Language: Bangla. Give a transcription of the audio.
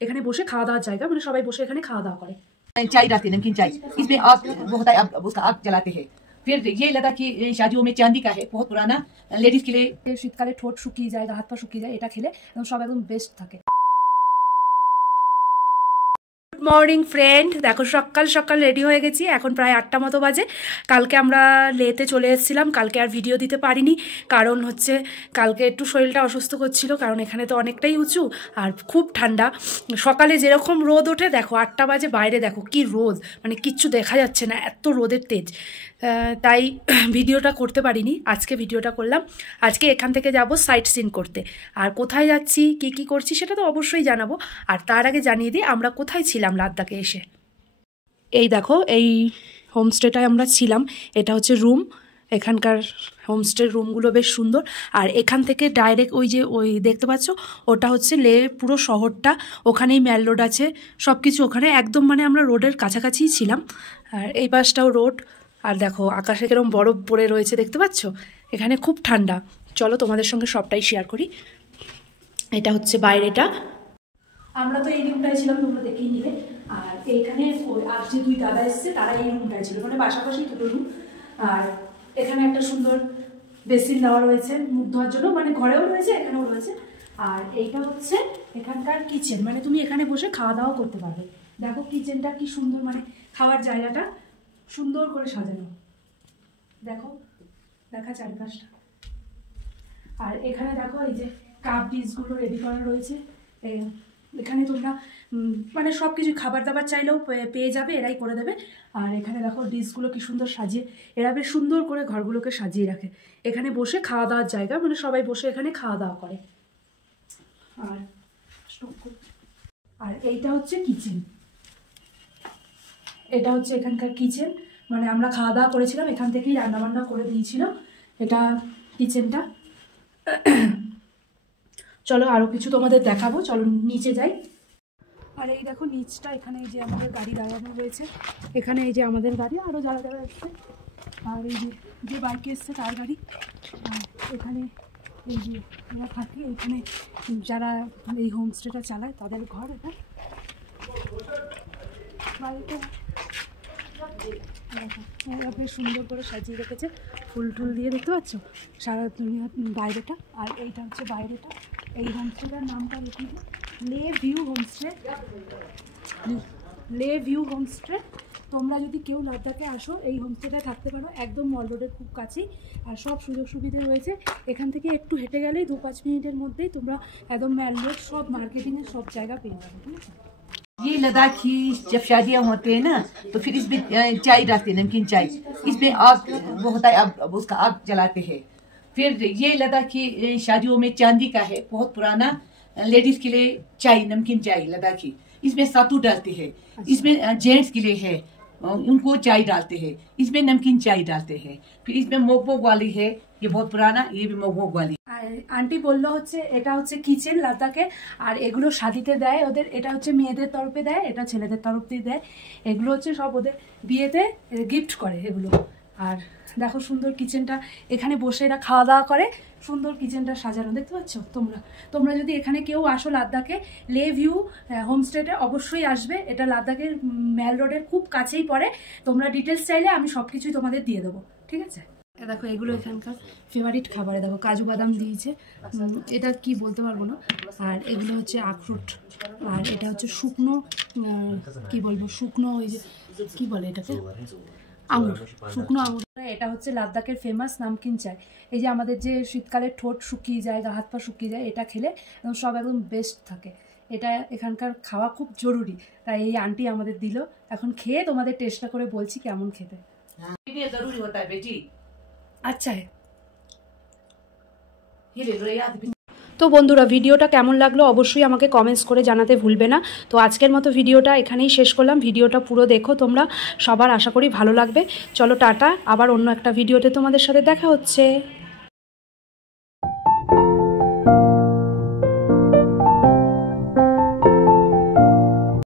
এখানে বসে খাওয়া দাওয়ার জায়গা, মানে সবাই বসে এখানে খাওয়া দাওয়া করে। चाय डालते हैं, नमकीन चाय। इसमें आग वो होता है, उसका आग जलाते हैं। फिर ये लद्दाखी शादियों में चांदी का है, बहुत पुराना, लेडीज के लिए। শীতকালে ঠোঁট শুকিয়ে যায়, হাত পা শুকিয়ে যায়, এটা খেলে সব একদম বেস্ট থাকে। গুড মর্নিং ফ্রেন্ড, দেখো সকাল সকাল রেডি হয়ে গেছি, এখন প্রায় 8টা মতো বাজে। কালকে আমরা লেতে চলে এসেছিলাম, কালকে আর ভিডিও দিতে পারিনি, কারণ হচ্ছে কালকে একটু শরীরটা অসুস্থ করছিল, কারণ এখানে তো অনেকটাই উঁচু আর খুব ঠান্ডা। সকালে যেরকম রোদ ওঠে, দেখো 8টা বাজে, বাইরে দেখো কি রোদ, মানে কিচ্ছু দেখা যাচ্ছে না, এত রোদের তেজ। তাই ভিডিওটা করতে পারিনি, আজকে ভিডিওটা করলাম। আজকে এখান থেকে যাব সাইট সিন করতে, আর কোথায় যাচ্ছি কি কি করছি সেটা তো অবশ্যই জানাবো। আর তার আগে জানিয়ে দিই আমরা কোথায় ছিলাম লাদাখে এসে। এই দেখো, এই হোমস্টেটায় আমরা ছিলাম, এটা হচ্ছে রুম। এখানকার হোমস্টের রুমগুলো বেশ সুন্দর। আর এখান থেকে ডাইরেক্ট ওই দেখতে পাচ্ছ, ওটা হচ্ছে লে পুরো শহরটা, ওখানেই ম্যাল রোড আছে, সব কিছু ওখানে একদম, মানে আমরা রোডের কাছাকাছিই ছিলাম। আর এই পাশটাও রোড। আর দেখো আকাশে কিরকম বরফ পড়ে রয়েছে, দেখতে পাচ্ছ, এখানে খুব ঠান্ডা। চলো তোমাদের সঙ্গে সবটাই শেয়ার করি। এটা হচ্ছে বাইরেটা, আমরা তো এই রুমটায় ছিলাম, তোমরা দেখেই নিলে। আর এইখানে আর যে দুই দাদা এসছে তারা এই রুমটায় ছিল, মানে পাশাপাশি দুটো রুম। আর এখানে একটা সুন্দর বেসিন দেওয়া রয়েছে মুখ ধোয়ার জন্য, মানে ঘরেও রয়েছে এখানেও রয়েছে। আর এইটা হচ্ছে এখানকার কিচেন, মানে তুমি এখানে বসে খাওয়া দাওয়া করতে পারবে। দেখো কিচেনটা কি সুন্দর, মানে খাওয়ার জায়গাটা সুন্দর করে সাজানো, দেখো দেখা চারপাশটা। আর এখানে দেখো এই যে কাপ ডিশগুলো রেডি করা রয়েছে, এখানে তোমরা মানে সব কিছু খাবার দাবার চাইলেও পেয়ে যাবে, এরাই করে দেবে। আর এখানে দেখো ডিশগুলো কি সুন্দর সাজিয়ে, এরা বেশ সুন্দর করে ঘরগুলোকে সাজিয়ে রাখে। এখানে বসে খাওয়া দাওয়ার জায়গা, মানে সবাই বসে এখানে খাওয়া দাওয়া করে। আর এইটা হচ্ছে কিচেন, এটা হচ্ছে এখানকার কিচেন, মানে আমরা খাওয়া দাওয়া করেছিলাম, এখান থেকেই রান্নাবান্না করে দিয়েছিল। এটা কিচেনটা। চলো আরও কিছু তোমাদের দেখাবো, চলো নিচে যাই। আর এই দেখো নিচটা, এখানে এই যে আমাদের গাড়ি দাঁড়ানো রয়েছে, এখানে এই যে আমাদের গাড়ি, আরও যারা যারা এসছে, আর এই যে বাইকে এসছে তার গাড়ি। আর এখানে এই যে ওরা থাকে, এখানে যারা এই হোমস্টেটা চালায় তাদের ঘর। এটা বাড়িটা বেশ সুন্দর করে সাজিয়ে রেখেছে ফুল টুল দিয়ে, দেখতে পাচ্ছ সারা দুনিয়া বাইরেটা। আর এইটা হচ্ছে বাইরেটা, এই হোমস্টেটার নামটা লিখেছে লে ভিউ হোমস্টে। লে ভিউ হোমস্টে। তোমরা যদি কেউ লাদাখে আসো এই হোমস্টেটায় থাকতে পারো, একদম মল রোডের খুব কাছেই। আর সব সুযোগ সুবিধে রয়েছে, এখান থেকে একটু হেঁটে গেলেই 2-5 মিনিটের মধ্যেই তোমরা একদম ম্যাল রোড, সব মার্কেটিংয়ের সব জায়গা পেয়ে যাবে, ঠিক আছে। ये लद्दाखी जब शादियां होते हैं ना, तो फिर इसमें चाय डालते हैं, नमकीन चाय। इसमें आग वो होता है, अब उसका आग जलाते हैं। फिर ये लद्दाखी शादियों में चांदी का है, बहुत पुराना, लेडीज के लिए चाय, नमकीन चाय लद्दाखी। इसमें सत्तू डालते हैं। इसमें जेंट्स के लिए है, उनको चाय डालते हैं। इसमें नमकीन चाय डालते हैं। फिर इसमें मोगमोग वाली है, ये बहुत पुराना, ये भी मोगमोग वाली। আন্টি বললো হচ্ছে এটা হচ্ছে কিচেন লাদাখে, আর এগুলো শাদিতে দেয় ওদের, এটা হচ্ছে মেয়েদের তরফে দেয়, এটা ছেলেদের তরফ দিয়ে দেয়। এগুলো হচ্ছে সব ওদের বিয়েতে গিফট করে এগুলো। আর দেখো সুন্দর কিচেনটা, এখানে বসে এরা খাওয়া দাওয়া করে, সুন্দর কিচেনটা সাজানো, দেখতে পাচ্ছ। তোমরা যদি এখানে কেউ আসো লাদাখে, লে ভিউ হোমস্টেতে অবশ্যই আসবে। এটা লাদাখের ম্যাল রোডের খুব কাছেই পড়ে। তোমরা ডিটেলস চাইলে আমি সব কিছুই তোমাদের দিয়ে দেবো, ঠিক আছে। দেখো এগুলো এখানকার ফেভারিট খাবারে, দেখো কাজু বাদাম দিয়েছে, এটা কি বলতে পারবো না। আর এগুলো হচ্ছে আখরোট, আর এটা হচ্ছে শুকনো, কি বলবো, শুকনো ওই যে কি বলে এটাকে, আঙুর, শুকনো আঙুর। এটা হচ্ছে লাদাখের ফেমাস নামকিন চায়। এই যে আমাদের যে শীতকালে ঠোঁট শুকিয়ে যায়, হাত পা শুকিয়ে যায়, এটা খেলে সব একদম বেস্ট থাকে। এটা এখানকার খাওয়া খুব জরুরি, তাই এই আন্টি আমাদের দিল। এখন খেয়ে তোমাদের টেস্টটা করে বলছি কেমন খেতে। जरूरी होता है बेटी। আচ্ছা, তো বন্ধুরা ভিডিওটা কেমন লাগলো অবশ্যই আমাকে কমেন্টস করে জানাতে ভুলবে না। তো আজকের মতো ভিডিওটা এখানেই শেষ করলাম। ভিডিওটা পুরো দেখো তোমরা, সবার আশা করি ভালো লাগবে। চলো টাটা, আবার অন্য একটা ভিডিওতে তোমাদের সাথে দেখা হচ্ছে।